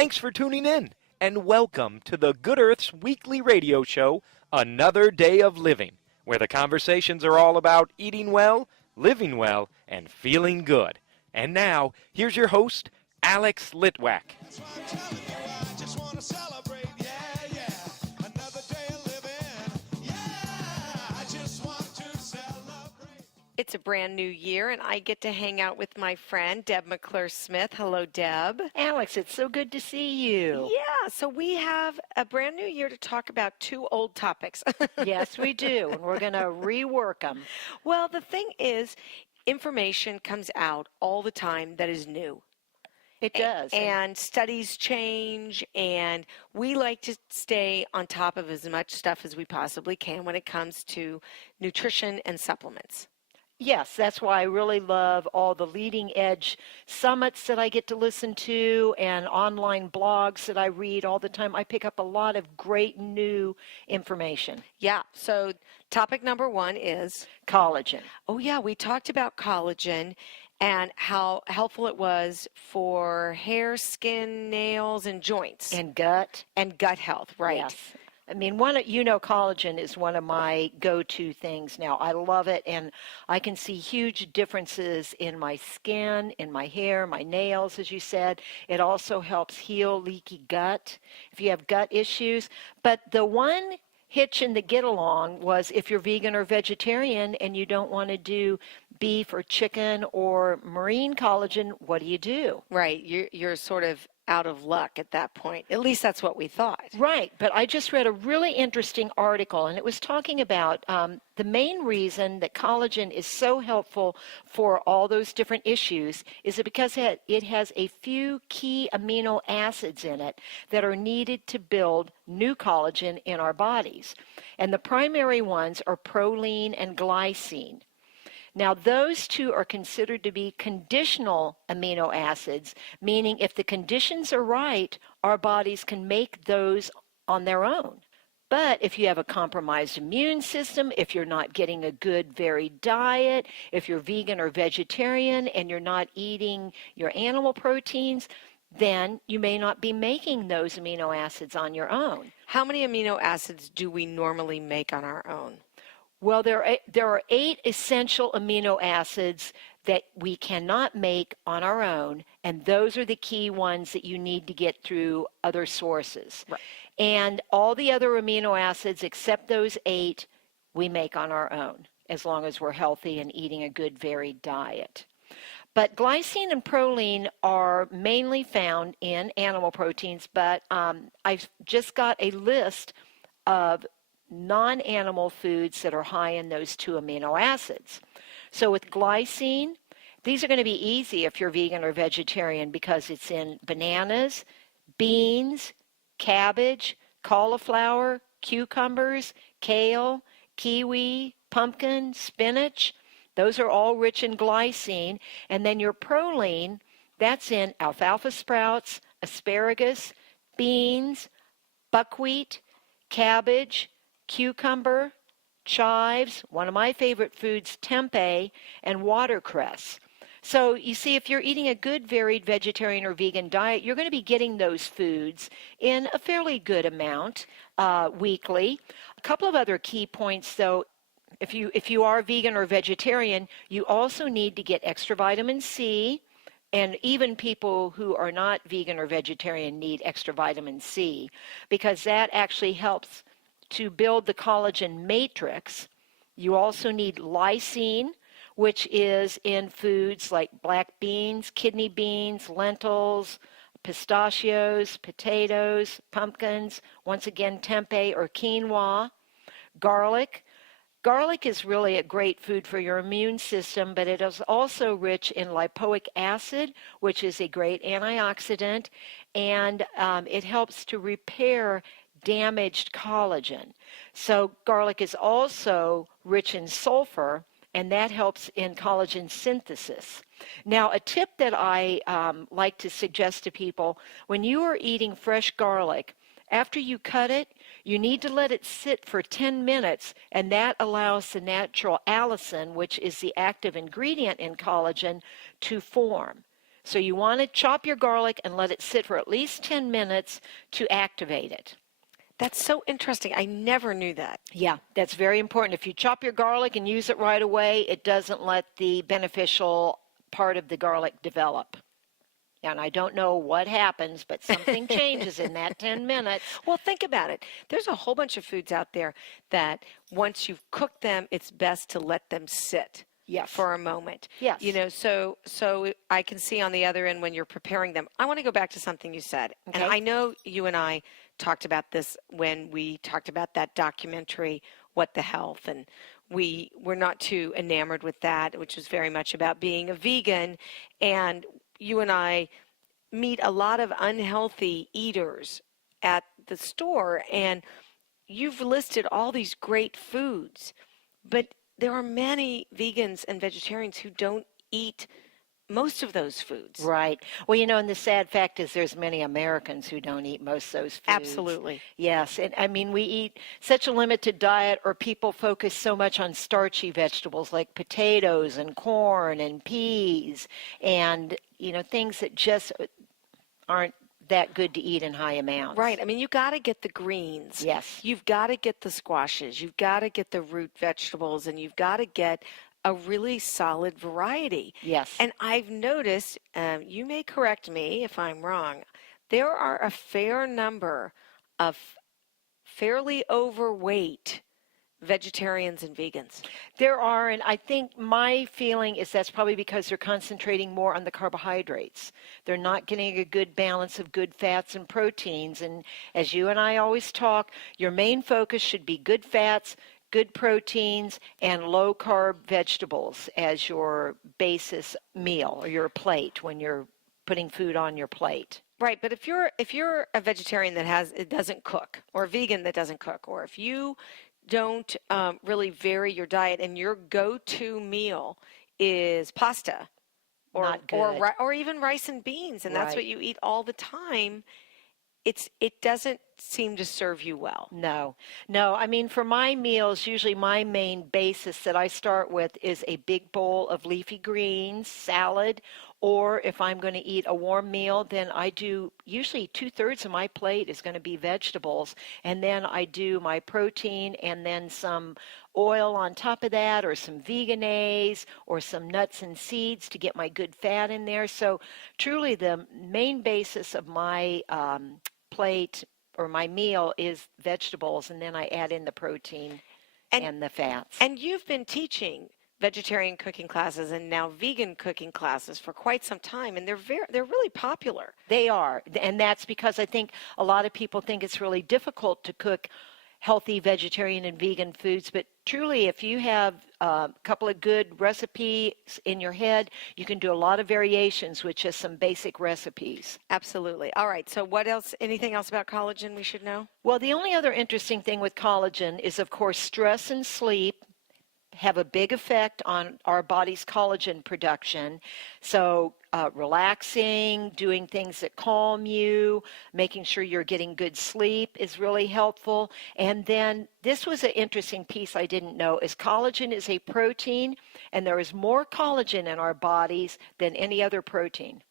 Thanks for tuning in, and welcome to the Good Earth's weekly radio show, Another Day of Living, where the conversations are all about eating well, living well, and feeling good. And now, here's your host, Alex Litwack. That's why I'm telling you, I just want to celebrate, yeah. Another day of living, yeah. I just want to celebrate. It's a brand new year, and I get to hang out with my friend, Deb McClure-Smith. Hello, Deb. Alex, it's so good to see you. Yeah, so we have a brand new year to talk about two old topics. Yes, we do, and we're going to rework them. Well, the thing is, information comes out all the time that is new. It does. And studies change, and we like to stay on top of as much stuff as we possibly can when it comes to nutrition and supplements. Yes, that's why I really love all the leading edge summits that I get to listen to and online blogs that I read all the time. I pick up a lot of great new information. Yeah, so topic number one is Collagen. Oh, yeah, we talked about collagen and how helpful it was for hair, skin, nails, and joints. And gut. And gut health, right. Yes. I mean, collagen is one of my go-to things now. I love it, and I can see huge differences in my skin, in my hair, my nails, as you said. It also helps heal leaky gut if you have gut issues. But the one hitch in the get-along was if you're vegan or vegetarian and you don't want to do beef or chicken or marine collagen, what do? Right, you're sort of out of luck at that point. At least that's what we thought. Right, but I just read a really interesting article, and it was talking about the main reason that collagen is so helpful for all those different issues is because it has a few key amino acids in it that are needed to build new collagen in our bodies. And the primary ones are proline and glycine. Now, those two are considered to be conditional amino acids, meaning if the conditions are right, our bodies can make those on their own. But if you have a compromised immune system, if you're not getting a good varied diet, if you're vegan or vegetarian and you're not eating your animal proteins, then you may not be making those amino acids on your own. How many amino acids do we normally make on our own? Well, there are 8 essential amino acids that we cannot make on our own, and those are the key ones that you need to get through other sources. Right. And all the other amino acids, except those 8, we make on our own, as long as we're healthy and eating a good varied diet. But glycine and proline are mainly found in animal proteins, but I've just got a list of non-animal foods that are high in those 2 amino acids. So with glycine, these are going to be easy if you're vegan or vegetarian because it's in bananas, beans, cabbage, cauliflower, cucumbers, kale, kiwi, pumpkin, spinach. Those are all rich in glycine. And then your proline, that's in alfalfa sprouts, asparagus, beans, buckwheat, cabbage, cucumber, chives, one of my favorite foods, tempeh, and watercress. So you see, if you're eating a good varied vegetarian or vegan diet, you're going to be getting those foods in a fairly good amount weekly. A couple of other key points, though. If you are vegan or vegetarian, you also need to get extra vitamin C, and even people who are not vegan or vegetarian need extra vitamin C because that actually helps to build the collagen matrix. You also need lysine, which is in foods like black beans, kidney beans, lentils, pistachios, potatoes, pumpkins, once again tempeh or quinoa, garlic. Garlic is really a great food for your immune system, but it is also rich in lipoic acid, which is a great antioxidant, and it helps to repair damaged collagen. So garlic is also rich in sulfur, and that helps in collagen synthesis. Now, a tip that I like to suggest to people, when you are eating fresh garlic, after you cut it, you need to let it sit for 10 minutes, and that allows the natural allicin, which is the active ingredient in collagen, to form. So you want to chop your garlic and let it sit for at least 10 minutes to activate it. That's so interesting. I never knew that. Yeah, that's very important. If you chop your garlic and use it right away, it doesn't let the beneficial part of the garlic develop. And I don't know what happens, but something changes in that 10 minutes. Well, think about it. There's a whole bunch of foods out there that once you've cooked them, it's best to let them sit. Yes. For a moment. Yes. You know, so I can see on the other end when you're preparing them. I want to go back to something you said. Okay. And I know you and I talked about this when we talked about that documentary, What the Health, and we were not too enamored with that, which was very much about being a vegan. And you and I meet a lot of unhealthy eaters at the store, and you've listed all these great foods, but there are many vegans and vegetarians who don't eat most of those foods. Right. Well, you know, and the sad fact is there's many Americans who don't eat most of those foods. Absolutely. Yes. And I mean, we eat such a limited diet, or people focus so much on starchy vegetables like potatoes and corn and peas and, you know, things that just aren't that good to eat in high amounts. Right. I mean, you got to get the greens. Yes. You've got to get the squashes. You've got to get the root vegetables, and you've got to get a really solid variety. Yes. And I've noticed, you may correct me if I'm wrong, there are a fair number of fairly overweight vegetarians and vegans. There are, and I think my feeling is that's probably because they're concentrating more on the carbohydrates. They're not getting a good balance of good fats and proteins. And as you and I always talk, your main focus should be good fats, good proteins, and low-carb vegetables as your basis meal or your plate when you're putting food on your plate. Right, but if you're a vegetarian that doesn't cook, or a vegan that doesn't cook, or if you don't really vary your diet and your go-to meal is pasta Not good. or even rice and beans, and that's Right. what you eat all the time, it doesn't seem to serve you well. No. I mean, for my meals, usually my main basis that I start with is a big bowl of leafy greens, salad, or if I'm going to eat a warm meal, then I do usually 2/3 of my plate is going to be vegetables, and then I do my protein and then some oil on top of that, or some veganase, or some nuts and seeds to get my good fat in there. So truly the main basis of my plate or my meal is vegetables, and then I add in the protein and the fats. And you've been teaching vegetarian cooking classes and now vegan cooking classes for quite some time, and they're really popular. They are, and that's because I think a lot of people think it's really difficult to cook healthy vegetarian and vegan foods, but truly if you have a couple of good recipes in your head, you can do a lot of variations with just some basic recipes. Absolutely. All right, so what else, anything else about collagen we should know? Well, the only other interesting thing with collagen is, of course, stress and sleep have a big effect on our body's collagen production. So relaxing, doing things that calm you, making sure you're getting good sleep is really helpful. And then this was an interesting piece I didn't know, is collagen is a protein, and there is more collagen in our bodies than any other protein.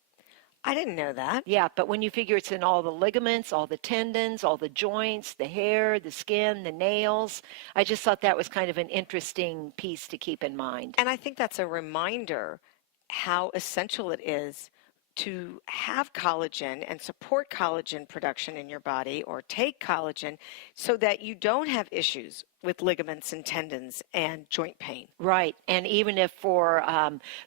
I didn't know that. Yeah, but when you figure it's in all the ligaments, all the tendons, all the joints, the hair, the skin, the nails, I just thought that was kind of an interesting piece to keep in mind. And I think that's a reminder how essential it is to have collagen and support collagen production in your body, or take collagen, so that you don't have issues with ligaments and tendons and joint pain. Right. And even if for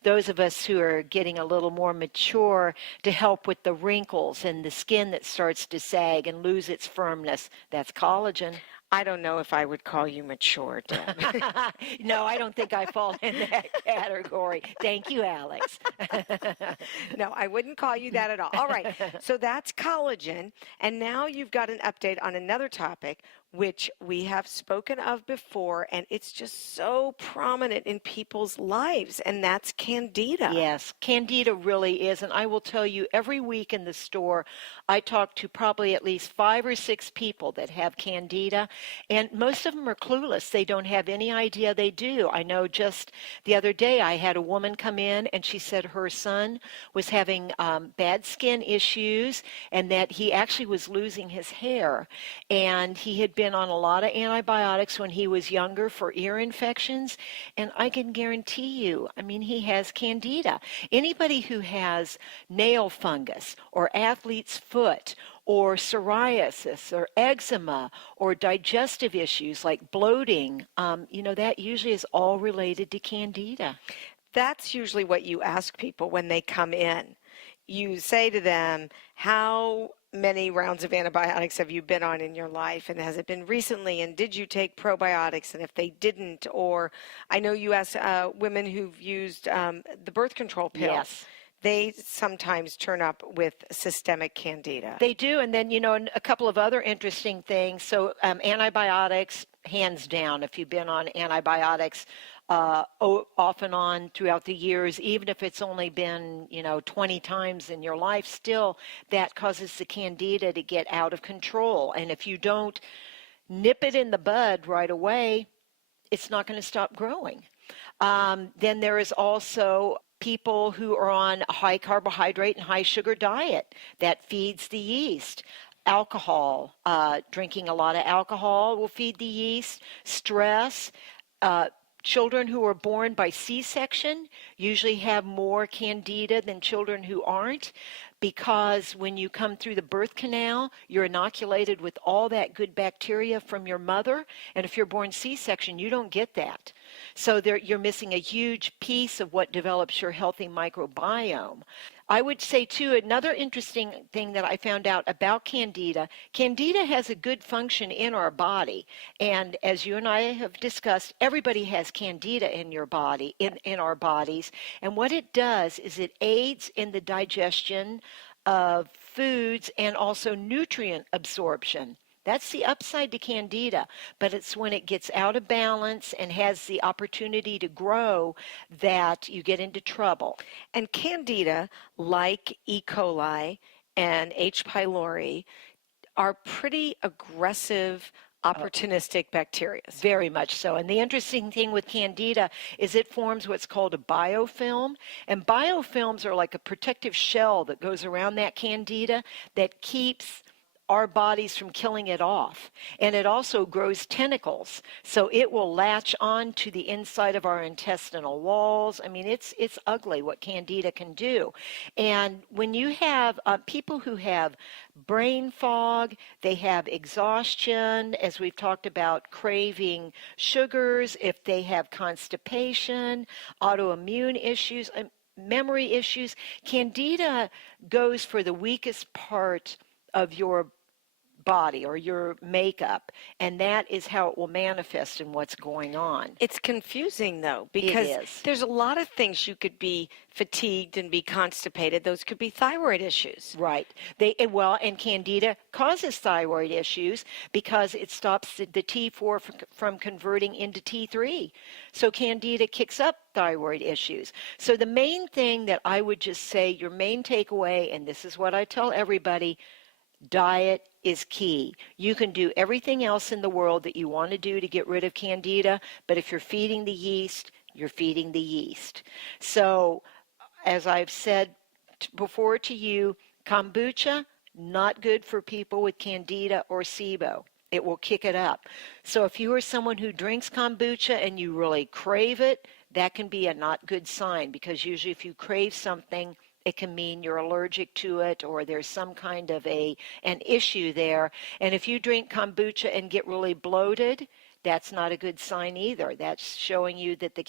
those of us who are getting a little more mature, to help with the wrinkles and the skin that starts to sag and lose its firmness, that's collagen. I don't know if I would call you mature, Deb. No, I don't think I fall in that category. Thank you, Alex. No, I wouldn't call you that at all. All right, so that's collagen. And now you've got an update on another topic, which we have spoken of before, and it's just so prominent in people's lives, and that's Candida. Yes, Candida really is. And I will tell you, every week in the store, I talk to probably at least 5 or 6 people that have Candida. And most of them are clueless. They don't have any idea they do. I know just the other day I had a woman come in and she said her son was having bad skin issues and that he actually was losing his hair. And he had been on a lot of antibiotics when he was younger for ear infections. And I can guarantee you, I mean, he has candida. Anybody who has nail fungus or athlete's foot or psoriasis or eczema or digestive issues like bloating, that usually is all related to candida. That's usually what you ask people when they come in. You say to them, how many rounds of antibiotics have you been on in your life, and has it been recently, and did you take probiotics, and if they didn't, or I know you ask women who've used the birth control pills. Yes. They sometimes turn up with systemic candida. They do, and then, a couple of other interesting things. So antibiotics, hands down, if you've been on antibiotics off and on throughout the years, even if it's only been, 20 times in your life, still that causes the candida to get out of control. And if you don't nip it in the bud right away, it's not going to stop growing. Then there is also people who are on a high carbohydrate and high sugar diet that feeds the yeast. Alcohol, drinking a lot of alcohol will feed the yeast. Stress, children who are born by C-section usually have more candida than children who aren't, because when you come through the birth canal, you're inoculated with all that good bacteria from your mother, and if you're born C-section, you don't get that. So you're missing a huge piece of what develops your healthy microbiome. I would say, too, another interesting thing that I found out about candida has a good function in our body. And as you and I have discussed, everybody has candida in your body, in our bodies. And what it does is it aids in the digestion of foods and also nutrient absorption. That's the upside to candida, but it's when it gets out of balance and has the opportunity to grow that you get into trouble. And candida, like E. coli and H. pylori, are pretty aggressive, opportunistic bacteria. Very much so. And the interesting thing with candida is it forms what's called a biofilm. And biofilms are like a protective shell that goes around that candida that keeps our bodies from killing it off. And it also grows tentacles, so it will latch on to the inside of our intestinal walls. I mean, it's ugly what candida can do. And when you have people who have brain fog, they have exhaustion, as we've talked about, craving sugars, if they have constipation, autoimmune issues, memory issues, candida goes for the weakest part of your body or your makeup, and that is how it will manifest in what's going on. It's confusing, though, because there's a lot of things. You could be fatigued and be constipated. Those could be thyroid issues. Right. And candida causes thyroid issues because it stops the T4 from converting into T3. So candida kicks up thyroid issues. So the main thing that I would just say, your main takeaway, and this is what I tell everybody, diet is key. You can do everything else in the world that you want to do to get rid of candida, but if you're feeding the yeast, you're feeding the yeast. So, as I've said before to you, kombucha, not good for people with candida or SIBO. It will kick it up. So if you are someone who drinks kombucha and you really crave it, that can be a not good sign, because usually if you crave something, it can mean you're allergic to it or there's some kind of an issue there. And if you drink kombucha and get really bloated, that's not a good sign either. That's showing you that the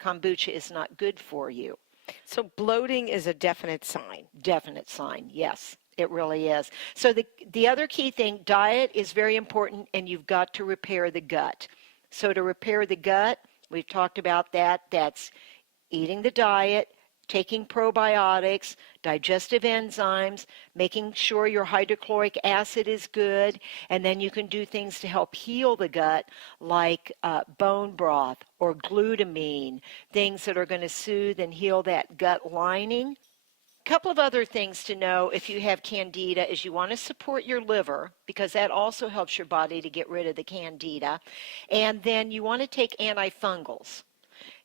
kombucha is not good for you. So bloating is a definite sign. Definite sign, yes. It really is. So the other key thing, diet is very important, and you've got to repair the gut. So to repair the gut, we've talked about that. That's eating the diet, taking probiotics, digestive enzymes, making sure your hydrochloric acid is good, and then you can do things to help heal the gut, like bone broth or glutamine, things that are going to soothe and heal that gut lining. couple of other things to know if you have candida is you want to support your liver because that also helps your body to get rid of the candida. And then you want to take antifungals.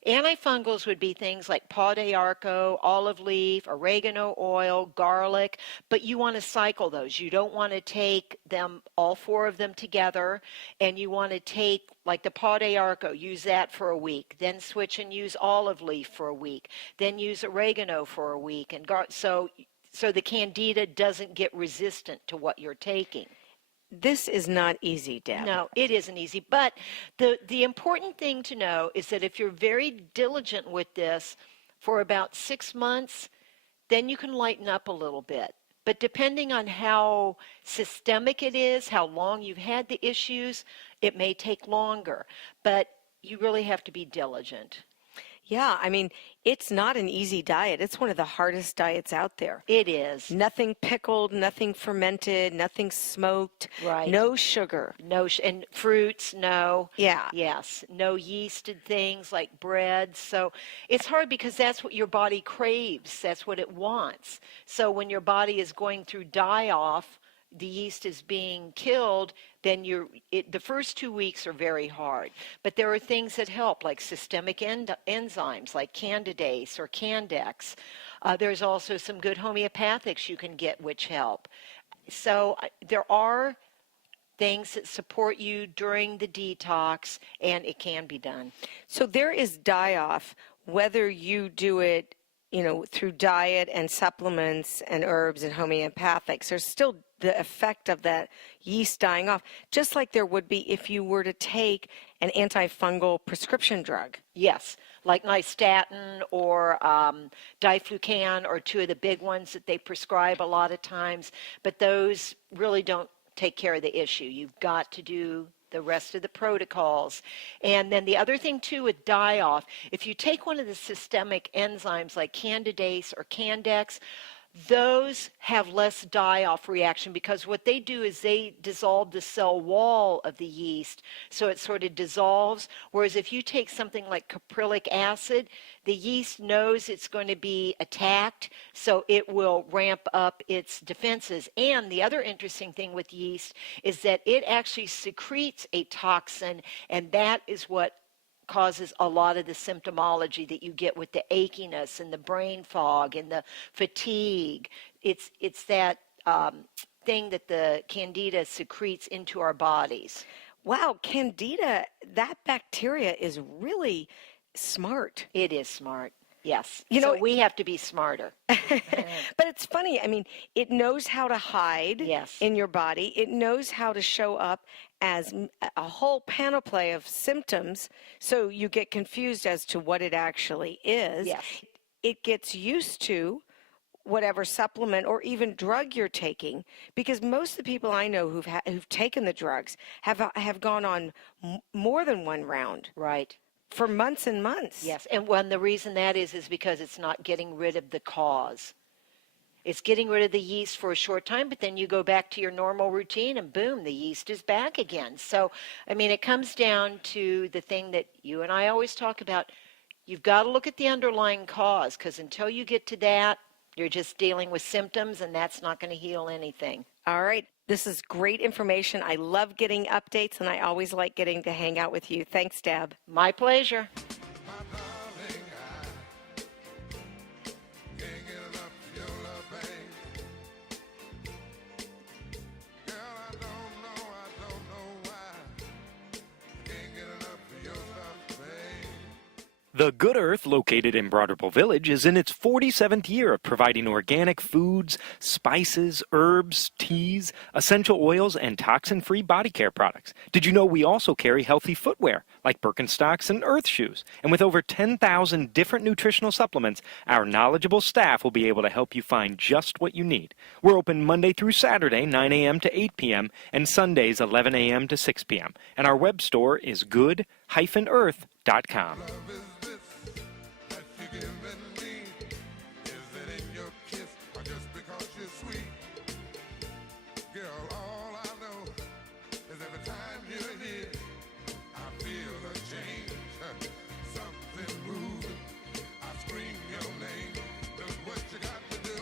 Antifungals would be things like paw de arco, olive leaf, oregano oil, garlic, but you want to cycle those. You don't want to take them, all 4 of them together, and you want to take, like the paw de arco, use that for a week, then switch and use olive leaf for a week, then use oregano for a week, and so the candida doesn't get resistant to what you're taking. This is not easy, Deb. No, it isn't easy. But the important thing to know is that if you're very diligent with this for about 6 months, then you can lighten up a little bit. But depending on how systemic it is, how long you've had the issues, it may take longer. But you really have to be diligent. Yeah, I mean, it's not an easy diet. It's one of the hardest diets out there. It is. Nothing pickled, nothing fermented, nothing smoked. Right. No sugar. And fruits, no. Yeah. Yes. No yeasted things like bread. So it's hard because that's what your body craves. That's what it wants. So when your body is going through die-off, the yeast is being killed, then the first 2 weeks are very hard. But there are things that help, like systemic enzymes, like Candidase or Candex. There's also some good homeopathics you can get which help. So there are things that support you during the detox, and it can be done. So there is die-off, whether you do it, through diet and supplements and herbs and homeopathics. There's still the effect of that yeast dying off, just like there would be if you were to take an antifungal prescription drug. Yes, like nystatin or diflucan or 2 of the big ones that they prescribe a lot of times, but those really don't take care of the issue. You've got to do the rest of the protocols. And then the other thing too with die-off, if you take one of the systemic enzymes like Candidase or Candex, those have less die-off reaction because what they do is they dissolve the cell wall of the yeast, so it sort of dissolves. Whereas if you take something like caprylic acid, the yeast knows it's going to be attacked, so it will ramp up its defenses. And the other interesting thing with yeast is that it actually secretes a toxin, and that is what causes a lot of the symptomology that you get with the achiness and the brain fog and the fatigue. It's that thing that the candida secretes into our bodies. Wow, candida, that bacteria is really smart. It is smart. Yes. So we have to be smarter. But it's funny. I mean, it knows how to hide in your body. It knows how to show up as a whole panoply of symptoms, so you get confused as to what it actually is. Yes. It gets used to whatever supplement or even drug you're taking, because most of the people I know who've taken the drugs have gone on more than one round. Right. For months and months. Yes, and the reason that is because it's not getting rid of the cause. It's getting rid of the yeast for a short time, but then you go back to your normal routine and boom, the yeast is back again. So, I mean, it comes down to the thing that you and I always talk about. You've got to look at the underlying cause, because until you get to that, you're just dealing with symptoms, and that's not going to heal anything. All right. This is great information. I love getting updates, and I always like getting to hang out with you. Thanks, Deb. My pleasure. The Good Earth, located in Broderpool Village, is in its 47th year of providing organic foods, spices, herbs, teas, essential oils, and toxin-free body care products. Did you know we also carry healthy footwear, like Birkenstocks and Earth shoes? And with over 10,000 different nutritional supplements, our knowledgeable staff will be able to help you find just what you need. We're open Monday through Saturday, 9 a.m. to 8 p.m., and Sundays, 11 a.m. to 6 p.m. And our web store is good-earth.com. Something moving, I scream your name. Look what you got to do.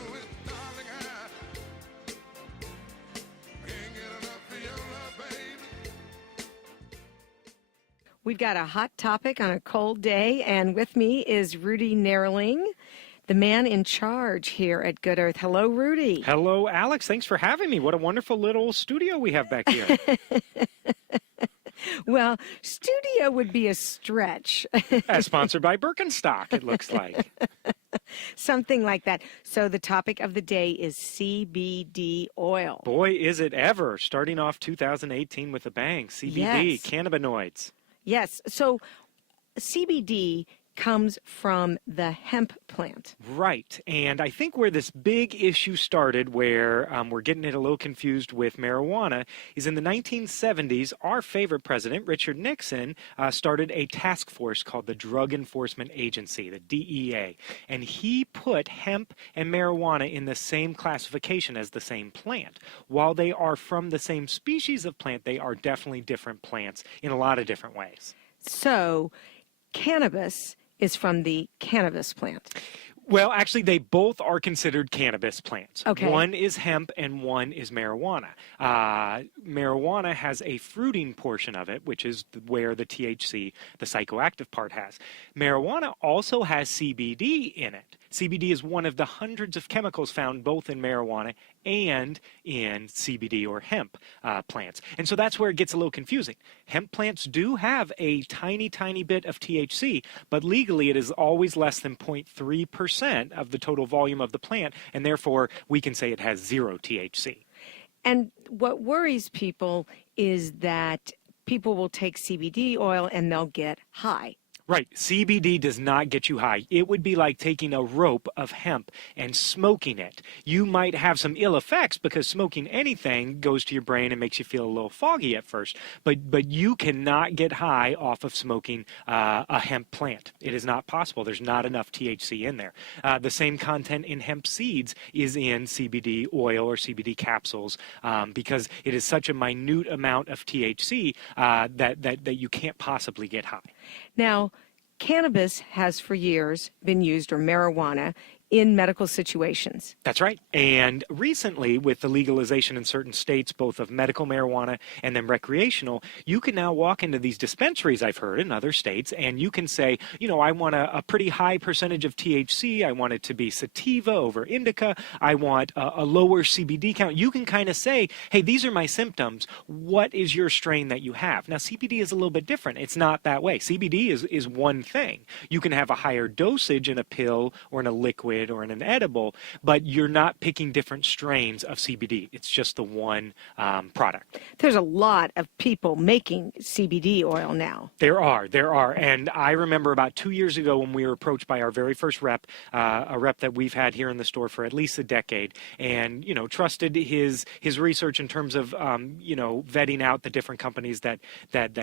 We've got a hot topic on a cold day, and with me is Rudy Nerling, the man in charge here at Good Earth. Hello, Rudy. Hello, Alex. Thanks for having me. What a wonderful little studio we have back here. Well, studio would be a stretch. As sponsored by Birkenstock, it looks like. Something like that. So the topic of the day is CBD oil. Boy, is it ever. Starting off 2018 with a bang. CBD, Yes. cannabinoids. Yes. So CBD comes from the hemp plant. Right. And I think where this big issue started, where we're getting it a little confused with marijuana, is in the 1970s, our favorite president, Richard Nixon, started a task force called the Drug Enforcement Agency, the DEA. And he put hemp and marijuana in the same classification as the same plant. While they are from the same species of plant, they are definitely different plants in a lot of different ways. So cannabis is from the cannabis plant. Well, actually, they both are considered cannabis plants. Okay. One is hemp and one is marijuana. Marijuana has a fruiting portion of it, which is where the THC, the psychoactive part, has. Marijuana also has CBD in it. CBD is one of the hundreds of chemicals found both in marijuana and in CBD or hemp plants. And so that's where it gets a little confusing. Hemp plants do have a tiny, tiny bit of THC, but legally it is always less than 0.3% of the total volume of the plant, and therefore we can say it has zero THC. And what worries people is that people will take CBD oil and they'll get high. Right. CBD does not get you high. It would be like taking a rope of hemp and smoking it. You might have some ill effects because smoking anything goes to your brain and makes you feel a little foggy at first. But you cannot get high off of smoking a hemp plant. It is not possible. There's not enough THC in there. The same content in hemp seeds is in CBD oil or CBD capsules because it is such a minute amount of THC that you can't possibly get high. Now, cannabis has for years been used, or marijuana, in medical situations. That's right. And recently, with the legalization in certain states, both of medical marijuana and then recreational, you can now walk into these dispensaries, I've heard, in other states, and you can say, you know, I want a pretty high percentage of THC. I want it to be sativa over indica. I want a lower CBD count. You can kind of say, hey, these are my symptoms. What is your strain that you have? Now, CBD is a little bit different. It's not that way. CBD is one thing. You can have a higher dosage in a pill or in a liquid or in an edible, but you're not picking different strains of CBD. It's just the one product. There's a lot of people making CBD oil now. There are. And I remember about 2 years ago when we were approached by our very first rep, a rep that we've had here in the store for at least a decade, and, you know, trusted his research in terms of, you know, vetting out the different companies that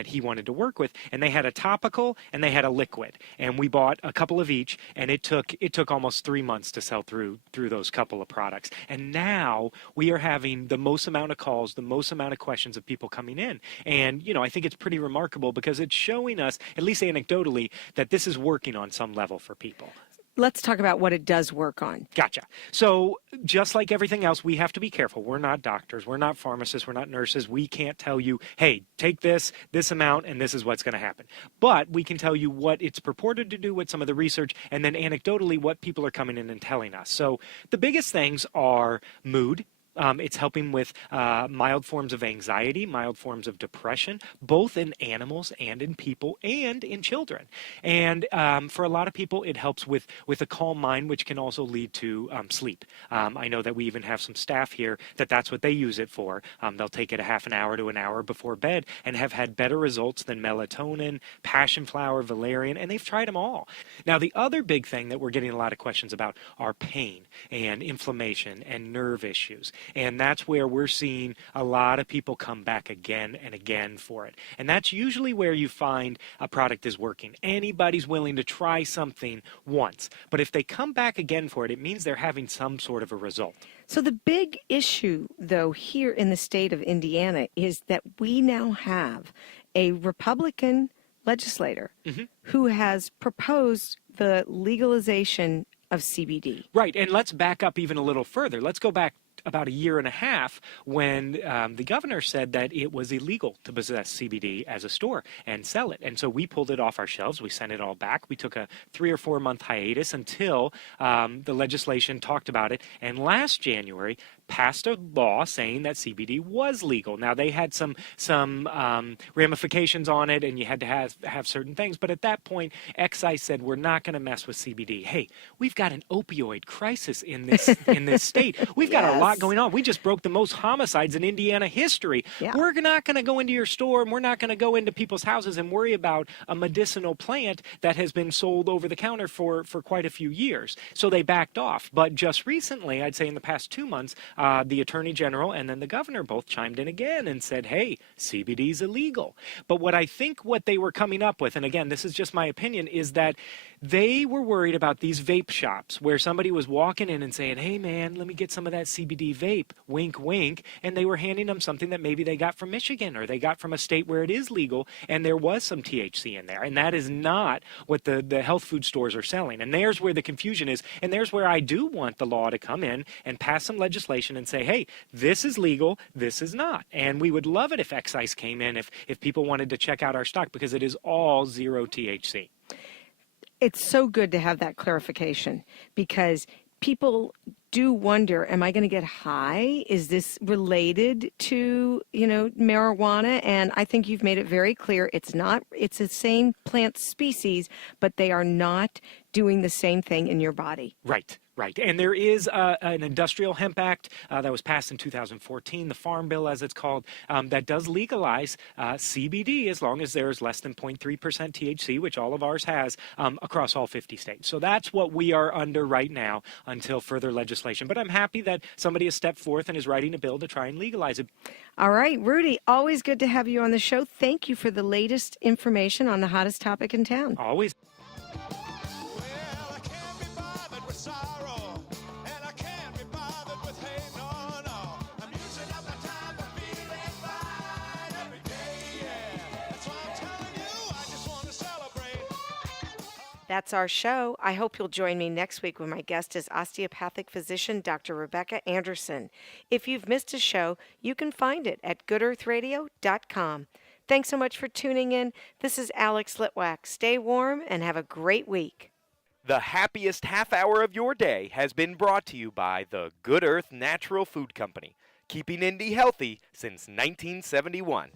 he wanted to work with. And they had a topical and they had a liquid. And we bought a couple of each, and it took almost 3 months to sell through those couple of products. And now we are having the most amount of calls, the most amount of questions of people coming in. And, you know, I think it's pretty remarkable because it's showing us, at least anecdotally, that this is working on some level for people. Let's talk about what it does work on. Gotcha. So just like everything else, we have to be careful. We're not doctors. We're not pharmacists. We're not nurses. We can't tell you, hey, take this amount, and this is what's going to happen. But we can tell you what it's purported to do with some of the research, and then anecdotally what people are coming in and telling us. So the biggest things are mood. It's helping with mild forms of anxiety, mild forms of depression, both in animals and in people and in children. And for a lot of people, it helps with a calm mind, which can also lead to sleep. I know that we even have some staff here that's what they use it for. They'll take it a half an hour to an hour before bed and have had better results than melatonin, passion flower, valerian, and they've tried them all. Now, the other big thing that we're getting a lot of questions about are pain and inflammation and nerve issues. And that's where we're seeing a lot of people come back again and again for it. And that's usually where you find a product is working. Anybody's willing to try something once. But if they come back again for it, it means they're having some sort of a result. So the big issue, though, here in the state of Indiana is that we now have a Republican legislator who has proposed the legalization of CBD. Right, and let's back up even a little further. Let's go back about a year and a half when the governor said that it was illegal to possess CBD as a store and sell it. And so we pulled it off our shelves. We sent it all back. We took a 3 or 4 month hiatus until the legislation talked about it. And last January, passed a law saying that CBD was legal. Now, they had some ramifications on it, and you had to have certain things. But at that point, excise said, we're not going to mess with CBD. Hey, we've got an opioid crisis in this state. We've got a lot going on. We just broke the most homicides in Indiana history. Yeah. We're not going to go into your store, and we're not going to go into people's houses and worry about a medicinal plant that has been sold over the counter for quite a few years. So they backed off. But just recently, I'd say in the past 2 months, the Attorney General and then the Governor both chimed in again and said, hey, CBD is illegal. But what they were coming up with, and again, this is just my opinion, is that they were worried about these vape shops where somebody was walking in and saying, hey, man, let me get some of that CBD vape, wink, wink, and they were handing them something that maybe they got from Michigan or they got from a state where it is legal, and there was some THC in there. And that is not what the health food stores are selling. And there's where the confusion is, and there's where I do want the law to come in and pass some legislation and say, hey, this is legal, this is not. And we would love it if excise came in, if people wanted to check out our stock, because it is all 0 THC. It's so good to have that clarification, because people do wonder, am I going to get high? Is this related to, marijuana? And I think you've made it very clear it's not. It's the same plant species, but they are not doing the same thing in your body. Right. Right. And there is an Industrial Hemp Act that was passed in 2014, the Farm Bill as it's called, that does legalize CBD as long as there's less than 0.3% THC, which all of ours has, across all 50 states. So that's what we are under right now until further legislation. But I'm happy that somebody has stepped forth and is writing a bill to try and legalize it. All right, Rudy, always good to have you on the show. Thank you for the latest information on the hottest topic in town. Always. Well, I can't be bothered with sorrow, and I can't be bothered with hate, no. I'm using up my time for feeling fine every day, yeah. That's why I'm telling you, I just want to celebrate. That's our show. I hope you'll join me next week when my guest is osteopathic physician Dr. Rebecca Anderson. If you've missed a show, you can find it at goodearthradio.com. Thanks so much for tuning in. This is Alex Litwack. Stay warm and have a great week. The happiest half hour of your day has been brought to you by the Good Earth Natural Food Company, keeping Indy healthy since 1971.